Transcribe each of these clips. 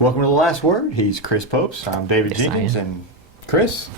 Welcome to The Last Word. He's Chris Popes. I'm David Jenkins. And Chris,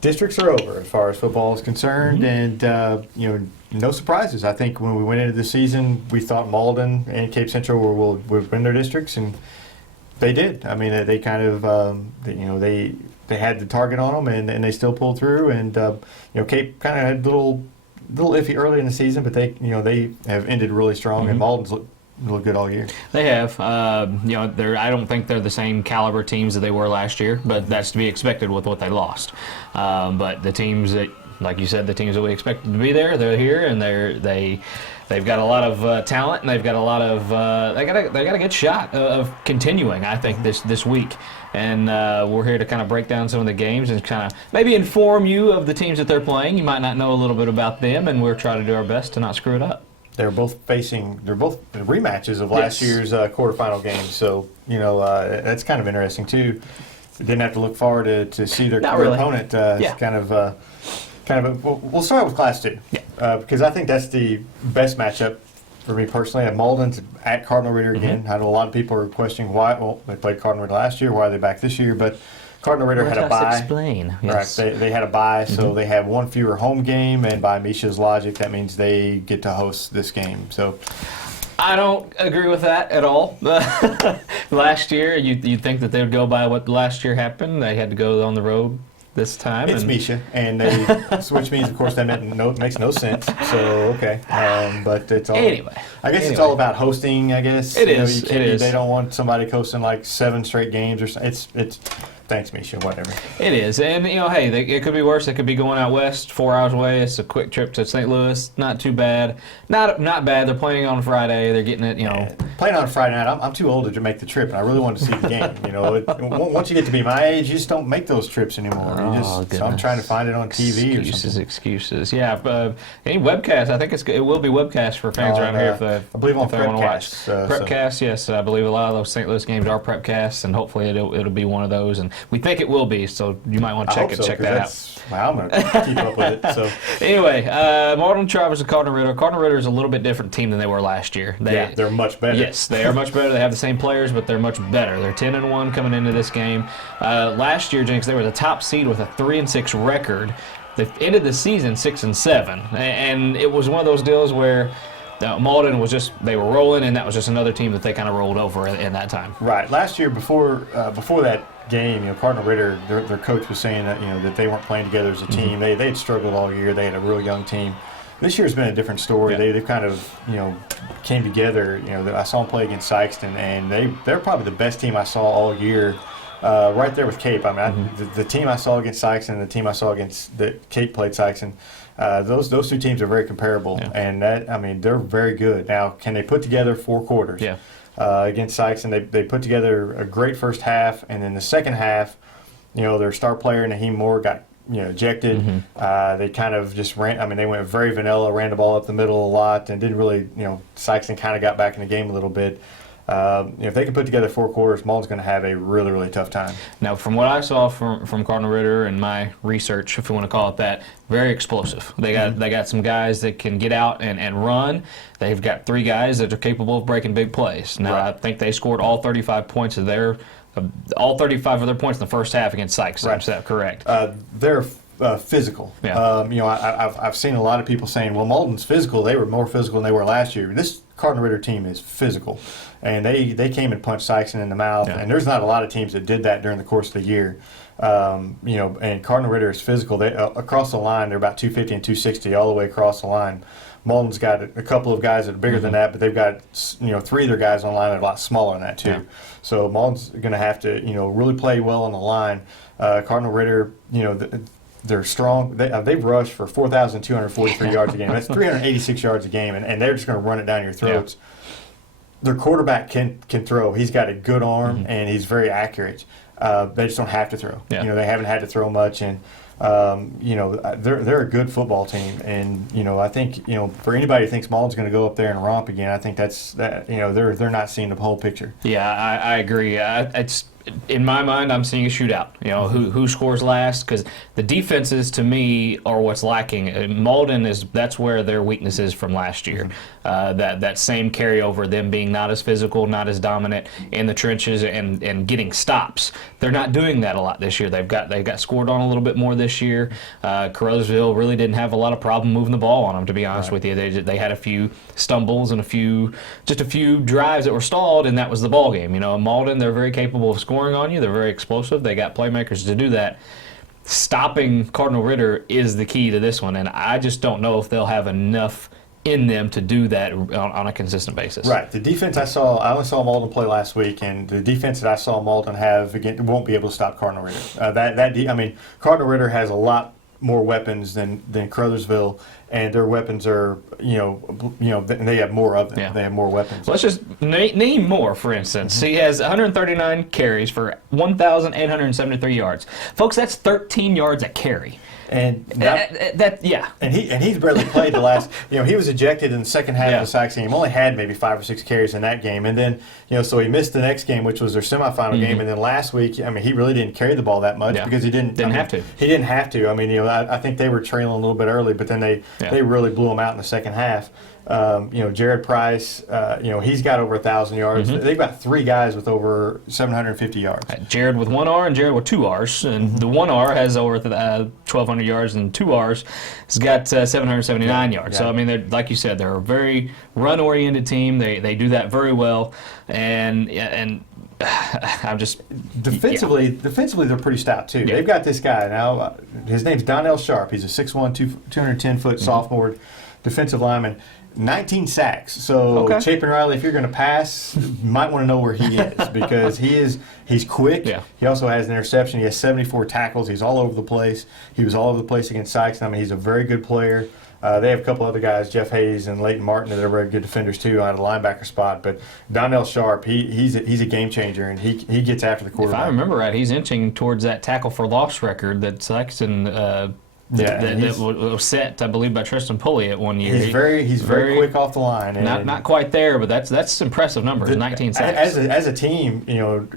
districts are over as far as football is concerned, and no surprises. I think when we went into the season, we thought Malden and Cape Central would win their districts, and they did. I mean, they kind of they had the target on them, and they still pulled through. And Cape kind of had a little iffy early in the season, but they have ended really strong, and Malden's look good all year. They have. I don't think they're the same caliber teams that they were last year, but that's to be expected with what they lost. But the teams that, like you said, the teams that we expected to be there, they're here, and they've got a lot of talent, and they've got a lot of they got a good shot of continuing, I think, this week. And we're here to kind of break down some of the games and kind of maybe inform you of the teams that they're playing. You might not know a little bit about them, and we're trying to do our best to not screw it up. They're both rematches of last year's quarterfinal games, so that's kind of interesting too. We didn't have to look forward to see their opponent. We'll start with Class 2, because I think that's the best matchup for me personally. Malden's at Cardinal Ritter again. I know a lot of people are questioning why. Well, they played Cardinal Ritter last year. Why are they back this year? But Cardinal Ritter had a bye. Explain. Yes. Right, they had a bye, so they have one fewer home game, and by Misha's logic, that means they get to host this game. So I don't agree with that at all. Last year, you'd think that they would go by what last year happened. They had to go on the road this time. It's Misha, and which means, of course, that makes no sense. So okay, but it's all anyway. I guess it's all about hosting. I guess it is. It is. They don't want somebody hosting like 7 straight games or something. It's. Thanks, Misha. Whatever. It is, and hey, it could be worse. They could be going out west, 4 hours away. It's a quick trip to St. Louis. Not too bad. Not bad. They're playing on Friday. They're getting it. Playing on Friday night. I'm too old to make the trip, and I really wanted to see the game. Once you get to be my age, you just don't make those trips anymore. So I'm trying to find it on TV. Excuses. Yeah. Any webcast? I think it will be webcast for fans around here I believe on if they want to watch. Prepcast, yes. I believe a lot of those St. Louis games are prepcasts, and hopefully it'll be one of those. And we think it will be, so you might want to check that out. Wow, I'm going to keep up with it. So anyway, Malden travels to Cardinal Ritter. Cardinal Ritter is a little bit different team than they were last year. They're much better. Yes, they are much better. They have the same players, but they're much better. They're 10-1 coming into this game. Last year, Jinx, they were the top seed with a 3-6 record. They ended the season 6-7, and it was one of those deals where Malden they were rolling, and that was just another team that they kind of rolled over in that time. Right. Last year, before that game, Cardinal Ritter, their coach was saying that that they weren't playing together as a team. They had struggled all year. They had a real young team. This year's been a different story. Yeah. They've kind of came together. I saw them play against Sykeston, and they're probably the best team I saw all year. Right there with Cape. I mean, the team I saw against Sykeston and the team I saw that Cape played Sykeston. Those two teams are very comparable, and they're very good. Now, can they put together 4 quarters? Yeah. Against Sykeston, they put together a great first half, and then the second half, their star player Naheem Moore got ejected. They kind of just ran. I mean, they went very vanilla, ran the ball up the middle a lot, and didn't really. Sykeston kind of got back in the game a little bit. If they can put together 4 quarters, Malden's going to have a really, really tough time. Now, from what I saw from Cardinal Ritter and my research, if you want to call it that, very explosive. They got some guys that can get out and run. They've got 3 guys that are capable of breaking big plays. Now, I think they scored all 35 points of their points in the first half against Sykes. Right. Is that correct? They're physical. Yeah. I've seen a lot of people saying, well, Malden's physical. They were more physical than they were last year. This Cardinal Ritter team is physical, and they came and punched Sykeston in the mouth. And there's not a lot of teams that did that during the course of the year. And Cardinal Ritter is physical. They across the line, they're about 250 and 260 all the way across the line. Malden's got a couple of guys that are bigger than that, but they've got 3 of their guys on the line that are a lot smaller than that too. Yeah. So Malden's going to have to really play well on the line. Cardinal Ritter, they're strong. They've rushed for 4,243 yards a game. That's 386 yards a game, and they're just going to run it down your throats. Yeah. Their quarterback can throw. He's got a good arm, and he's very accurate. They just don't have to throw. Yeah. They haven't had to throw much, and they're a good football team. And I think for anybody who thinks Malden's going to go up there and romp again, I think they're not seeing the whole picture. Yeah, I agree. It's in my mind, I'm seeing a shootout. You know, who scores last? Because the defenses, to me, are what's lacking. Malden that's where their weakness is from last year. That same carryover, them being not as physical, not as dominant in the trenches, and getting stops. They're not doing that a lot this year. They've got scored on a little bit more this year. Caruthersville really didn't have a lot of problem moving the ball on them, to be honest with you. They had a few stumbles and just a few drives that were stalled, and that was the ball game. You know, Malden, they're very capable of scoring on you. They're very explosive. They got playmakers to do that. Stopping Cardinal Ritter is the key to this one, and I just don't know if they'll have enough in them to do that on a consistent basis. Right. The defense I only saw Malden play last week, and the defense that I saw Malden have again won't be able to stop Cardinal Ritter. Cardinal Ritter has a lot more weapons than Caruthersville, and their weapons are they have more of them. Yeah. They have more weapons. Let's just name more. For instance, he has 139 carries for 1,873 yards. Folks, that's 13 yards a carry. And yeah. And he's barely played the last. He was ejected in the second half of the Sox game. Only had maybe 5 or 6 carries in that game, and then so he missed the next game, which was their semifinal game. And then last week, he really didn't carry the ball that much because he didn't have to. He didn't have to. I think they were trailing a little bit early, but then they really blew him out in the second half. Jared Price, he's got over 1,000 yards. They've got 3 guys with over 750 yards. Jared with 1 R and Jared with 2 R's. And the 1 R has over 1,200 yards, and 2 R's has got 779 yards. Yeah. So, they're, like you said, they're a very run-oriented team. They do that very well. And I'm just defensively, they're pretty stout too. Yeah. They've got this guy now. His name's Donnell Sharp. He's a 6'1", 210-foot sophomore defensive lineman. 19 sacks. So Chapin Riley, if you're going to pass, you might want to know where he is because he's quick. Yeah. He also has an interception. He has 74 tackles. He's all over the place. He was all over the place against Sykes. He's a very good player. They have a couple other guys, Jeff Hayes and Leighton Martin, that are very good defenders too out of the linebacker spot. But Donnell Sharp, he's a game changer, and he gets after the quarterback. If I remember right, he's inching towards that tackle for loss record that Sykes that was set, I believe, by Tristan Pulley at one year. He's very quick off the line. And not quite there, but that's impressive numbers. 19 sacks. As a team,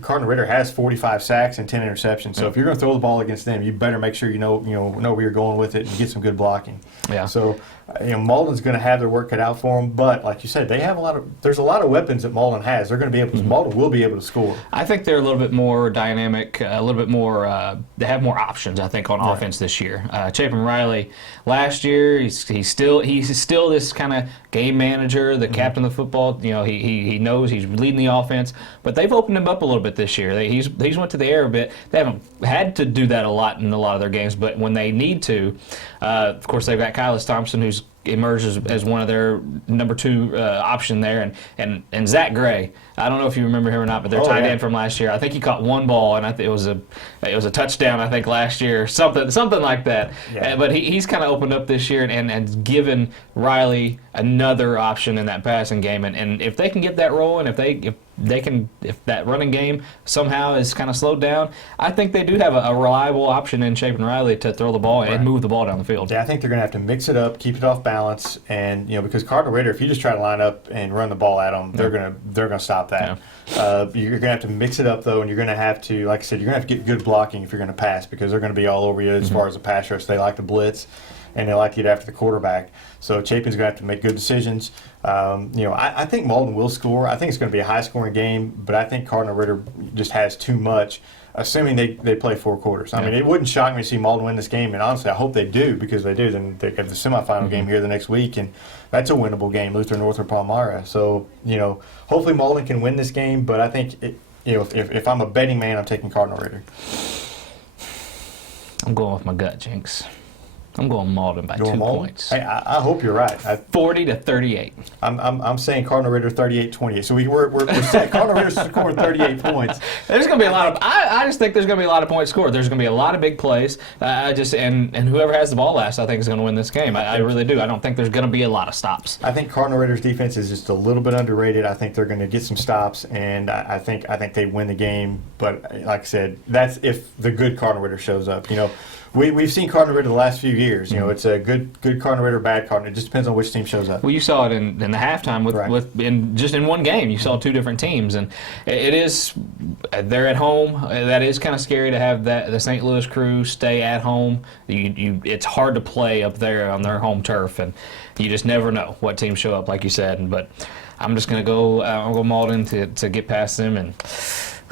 Cardinal Ritter has 45 sacks and 10 interceptions. So if you're going to throw the ball against them, you better make sure you know where you're going with it and get some good blocking. Yeah. So Malden's going to have their work cut out for them, but like you said, there's a lot of weapons that Malden has. They're going to be able to. Malden will be able to score. I think they're a little bit more dynamic, a little bit more. They have more options, I think, on offense this year. Chapin Riley, last year, he's still this kind of game manager, the captain of the football. He knows he's leading the offense, but they've opened him up a little bit this year. He's went to the air a bit. They haven't had to do that a lot in a lot of their games, but when they need to, of course, they've got Kylis Thompson, who's emerged as one of their number 2 option there, and Zach Gray. I don't know if you remember him or not, but they're tight end from last year. I think he caught 1 ball, and I think it was a touchdown. I think last year, something like that. Yeah. But he's kind of opened up this year and given Riley another option in that passing game. And if they can get that rolling, if that running game somehow is kind of slowed down, I think they do have a reliable option in Chapin Riley to throw the ball and move the ball down the field. Yeah, I think they're going to have to mix it up, keep it off balance, and because Cardinal Ritter, if you just try to line up and run the ball at them, they're going to stop that. Yeah. You're going to have to mix it up though, and you're going to have to, like I said, you're going to have to get good blocking if you're going to pass because they're going to be all over you as far as the pass rush. They like to blitz, and they like to get after the quarterback. So Chapin's going to have to make good decisions. I think Malden will score. I think it's going to be a high-scoring game, but I think Cardinal Ritter just has too much, assuming they play 4 quarters. I mean, it wouldn't shock me to see Malden win this game, and honestly, I hope they do because they do. Then they have the semifinal game here the next week, and that's a winnable game, Luther North or Palmyra. So, hopefully Malden can win this game, but I think, if I'm a betting man, I'm taking Cardinal Ritter. I'm going with my gut, Jinx. I'm going Malden by 2 points. Hey, I hope you're right. 40-38. I'm saying Cardinal Ritter 38-28. So we're set. Cardinal Ritter's scoring 38 points. There's going to be a lot of. I just think there's going to be a lot of points scored. There's going to be a lot of big plays. And whoever has the ball last, I think is going to win this game. I really do. I don't think there's going to be a lot of stops. I think Cardinal Ritter's defense is just a little bit underrated. I think they're going to get some stops, and I think they win the game. But like I said, that's if the good Cardinal Ritter shows up. we've seen Cardinal Ritter the last few years. You know, it's a good Cardinal Ritter, bad Cardinal. It just depends on which team shows up. Well, you saw it in the halftime just in one game. You saw two different teams, and it is they're at home. That is kind of scary to have the St. Louis Crew stay at home. It's hard to play up there on their home turf, and you just never know what teams show up, like you said. But I'm just gonna go. I'll go Malden to get past them and.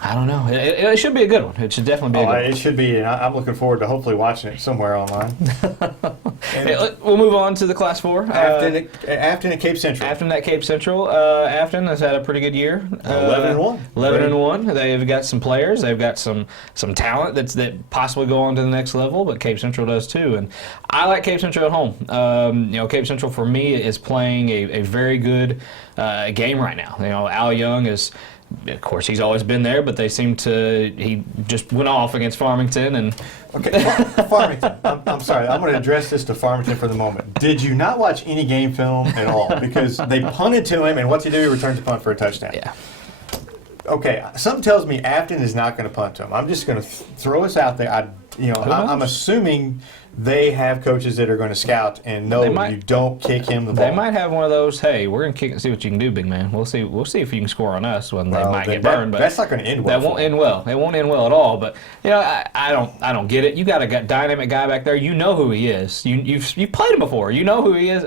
I don't know. It should be a good one. It should definitely be a good one. It should be, and I'm looking forward to hopefully watching it somewhere online. We'll move on to the Class 4. Afton and Cape Central. Afton at Cape Central. Afton has had a pretty good year. 11-1. 11-1. They've got some players. They've got some talent that possibly go on to the next level, but Cape Central does too. And I like Cape Central at home. Cape Central for me is playing a very good game right now. Al Young is. Of course, he's always been there, but they seem to. He just went off against Farmington, and okay, Farmington. I'm sorry. I'm going to address this to Farmington for the moment. Did you not watch any game film at all? Because they punted to him, and what's he do? He returns the punt for a touchdown. Yeah. Okay, something tells me Afton is not going to punt to him. I'm just going to throw us out there. I'm assuming they have coaches that are going to scout and know you don't kick him the ball. They might have one of those. Hey, we're going to kick and see what you can do, big man. We'll see if you can score on us when they might get burned. But that's not going to end well. That won't end well. It won't end well at all. But I don't get it. You got a dynamic guy back there. You know who he is. You've played him before. You know who he is.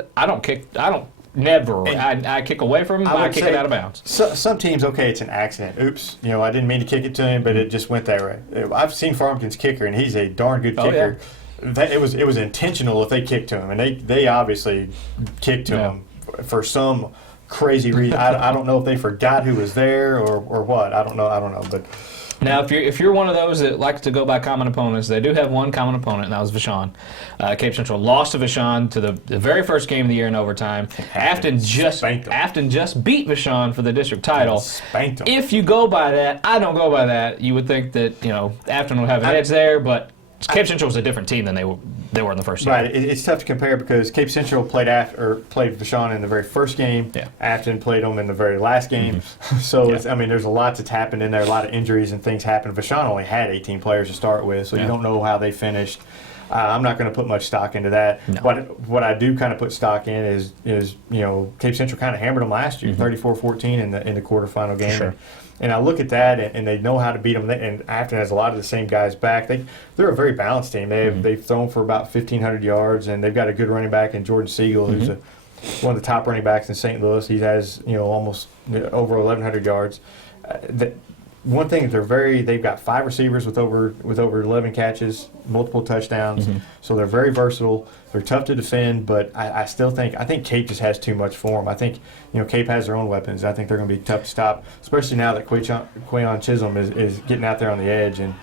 Never. I kick away from him. I kick it out of bounds. Some teams, okay, it's an accident. Oops, I didn't mean to kick it to him, but it just went that way. I've seen Farmington's kicker, and he's a darn good kicker. Yeah. It was intentional if they kicked to him, and they obviously kicked to him for some crazy reason. I don't know if they forgot who was there or what. I don't know, but. Now, if you're one of those that likes to go by common opponents, they do have one common opponent, and that was Vashon. Cape Central lost to Vashon to the very first game of the year in overtime. Afton just beat Vashon for the district title. Spanked them. If you go by that, I don't go by that. You would think that Afton would have an edge there, but Cape Central was a different team than they were in the first year. Right. It's tough to compare because Cape Central played Vashon in the very first game. Yeah. Afton played them in the very last game. Mm-hmm. So there's a lot that's happened in there. A lot of injuries and things happened. Vashon only had 18 players to start with, so you don't know how they finished. I'm not going to put much stock into that. No. What I do kind of put stock in is Cape Central kind of hammered them last year, 34-14 in the quarterfinal game. Sure. And I look at that, and they know how to beat them. And Afton has a lot of the same guys back. They're a very balanced team. They've thrown for about 1,500 yards, and they've got a good running back in Jordan Siegel, who's one of the top running backs in St. Louis. He has almost over 1,100 yards. One thing they've got 5 receivers with over 11 catches, multiple touchdowns. So they're very versatile. They're tough to defend, but I think Cape just has too much for them. I think Cape has their own weapons. I think they're going to be tough to stop, especially now that Quayon Chisholm is getting out there on the edge and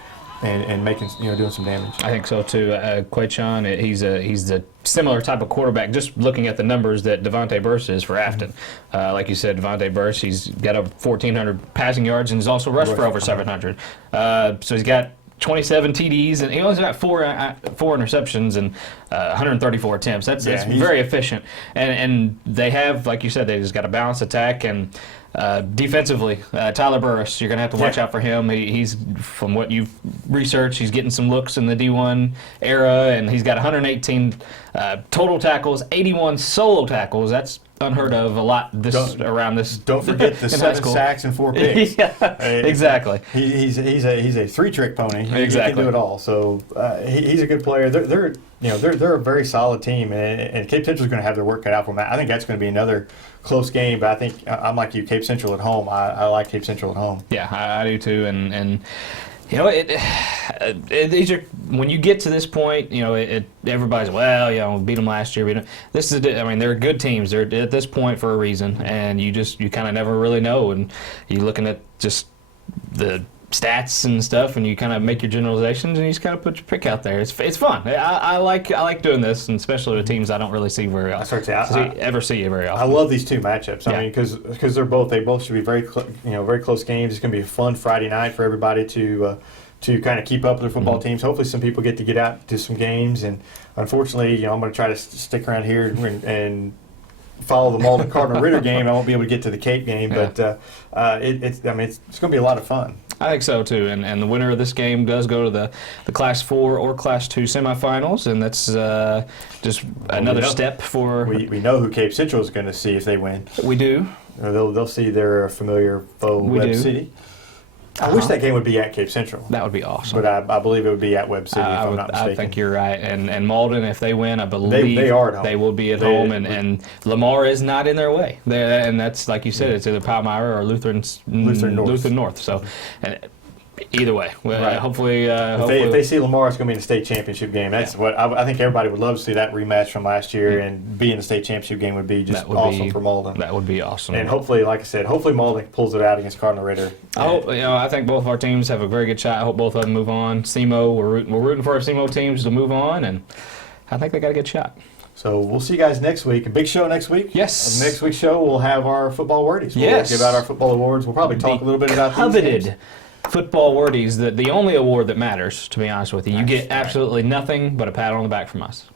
making doing some damage. I think so too. Quayon, he's the similar type of quarterback. Just looking at the numbers that Devontae Burst is for Afton, like you said, Devontae Burst, he's got over 1,400 passing yards and he's also rushed for over 700. So he's got 27 TDs and he only got four interceptions and 134 attempts. That's very efficient. And they have, like you said, they just got a balanced attack and. Defensively, Tyler Burris, you're going to have to watch out for him. He's, from what you've researched, he's getting some looks in the D1 era, and he's got 118 total tackles, 81 solo tackles. That's unheard of a lot around this. Don't forget the 7 sacks and 4 picks. Exactly. He's a 3-trick pony. He can do it all. So he's a good player. They're a very solid team, and Cape Central's going to have their work cut out for them. I think that's going to be another close game, but I think I'm like you, Cape Central at home. I like Cape Central at home. Yeah, I do too, and these are, when you get to this point, everybody's beat them last year. They're good teams. They're at this point for a reason, and you kind of never really know, and you're looking at just the stats and stuff, and you kind of make your generalizations, and you just kind of put your pick out there. It's fun. I like doing this, and especially with teams I don't really see very often. Ever see it very often. I love these two matchups. I mean, because they both should be very close games. It's going to be a fun Friday night for everybody to kind of keep up with their football teams. Hopefully, some people get to get out to some games, and unfortunately, I'm going to try to stick around here and follow the Malden Cardinal Ritter game. I won't be able to get to the Cape game, but it's going to be a lot of fun. I think so too, and the winner of this game does go to the Class 4 or Class 2 semifinals, and that's just another step for. We know who Cape Central is going to see if they win. We do. Or they'll see their familiar foe, Webb City. I wish that game would be at Cape Central. That would be awesome. But I believe it would be at Webb City, if I'm not mistaken. I think you're right. And Malden, if they win, I believe they are at home. They will be at home, and Lamar is not in their way. And that's, like you said, it's either Palmyra or Lutheran North. So, and either way, hopefully, if they see Lamar, it's going to be in the state championship game. That's what I think everybody would love to see, that rematch from last year, and be in the state championship game would be just awesome for Malden. That would be awesome. And hopefully, like I said, Malden pulls it out against Cardinal Ritter. I think both of our teams have a very good shot. I hope both of them move on. SEMO, we're rooting for our SEMO teams to move on, and I think they got a good shot. So we'll see you guys next week. A big show next week. Yes. Next week's show, we'll have our football wordies. We'll give out our football awards. We'll probably talk a little bit about these games. Football wordies, the only award that matters, to be honest with you. You get absolutely nothing but a pat on the back from us.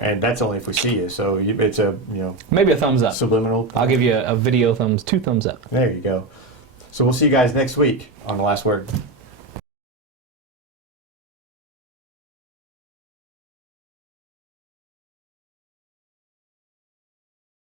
And that's only if we see you. So it's a maybe a thumbs up. Subliminal. I'll give you a video 2 thumbs up. There you go. So we'll see you guys next week on The Last Word.